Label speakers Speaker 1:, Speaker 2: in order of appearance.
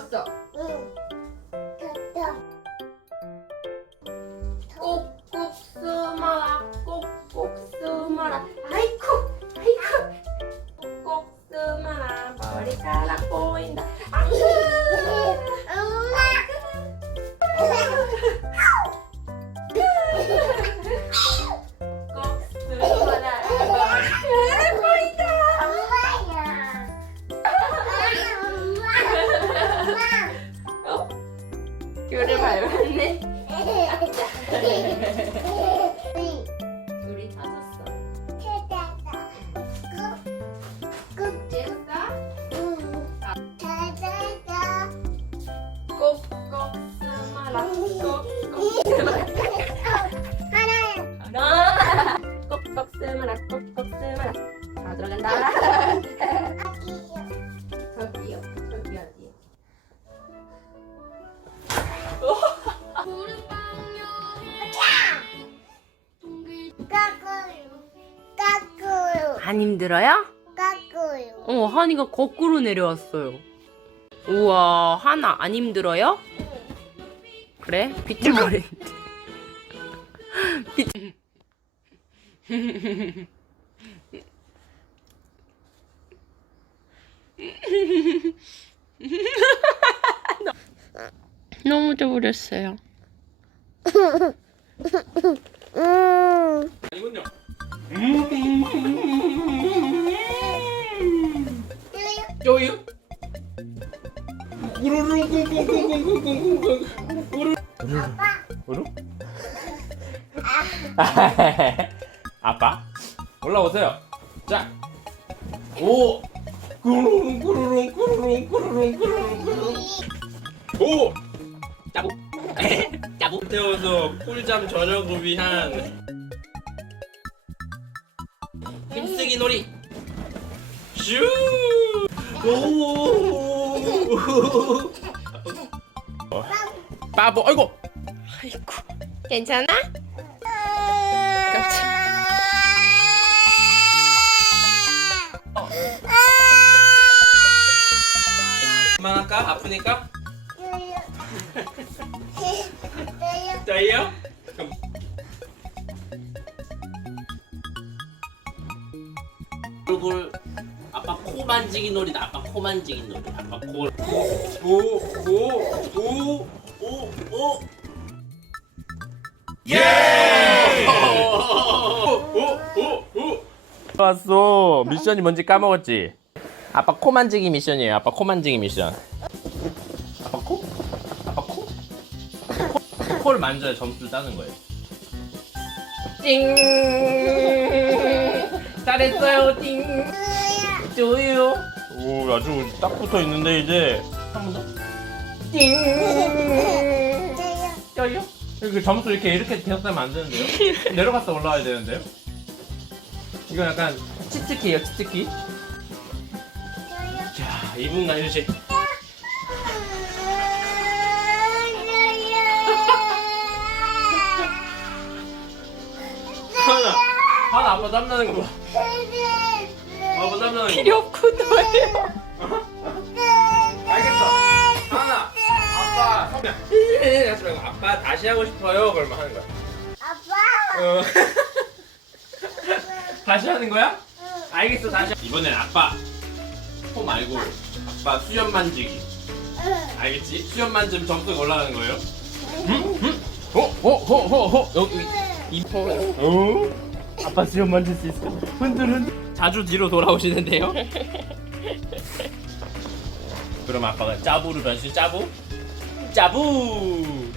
Speaker 1: 찾았어. 귤을 밟았네. 귤이 찾았어? 꼭꼭 숨어라. 꼭꼭 숨어라. 다 들어간다 안 힘들어요? 어 한이가 거꾸로 내려왔어요 우와 하나 안 힘들어요? 그래? 비틀거리는데 비... 너무 져버렸어요
Speaker 2: 이건요. 쪼유. 우르르 쿵쿵쿵쿵쿵쿵쿵 우르. 우르? 아빠 올라오세요. 자. 오. 꾸루룽 꾸루룽 꾸루룽 꾸루룽 꾸루룽 꾸루룽. 오. 짜부. 짜부. 태워서 꿀잠 저녁을 위한 힘쓰기 놀이. 슈. 오. 바보. 아이고.
Speaker 1: 아이고 괜찮아? 깜짝
Speaker 2: 그만할까? 아프니까? 그럼 얼굴 코 만지기 놀이다. 아빠 코 만지기 놀이. 아빠 코. 오오오오오 오. 예! 오오오 왔어. 미션이 뭔지 까먹었지? 아빠 코 만지기 미션이에요. 아빠 코 만지기 미션. 아빠 코? 아빠 코? 코 코를 만져야 점수를 따는 거예요. 띵! 잘했어요, 띵! 좋아요. 오, 아주 딱 붙어 있는데 이제 한번 더. 띵! 쪄요? 그 점수 이렇게 이렇게 계속 따면 안 되는데요? 내려갔다 올라와야 되는데요? 이거 약간 치트키예요, 치트키. 자, 2분간 휴식. 하나, 하나 아빠 땀나는 거 봐. 아빠 거.
Speaker 1: 필요 없고 너예요
Speaker 2: 알겠어. 하나, 아빠. 그냥 하지 말고 아빠 다시 하고 싶어요. 그러면 하는 거야. 어. 다시 하는 거야? 알겠어, 다시. 이번엔 아빠 코 말고 아빠 수염 만지기. 알겠지? 수염 만지면 점수가 올라가는 거예요. 음? 음? 어? 어? 어? 어? 어? 여기 이 어? 아빠 수염 만질 수 있어. 흔들 흔들. 자주 뒤로 돌아오시는데요? 그럼 아빠가 짜부를 변신 짜부? 짜부!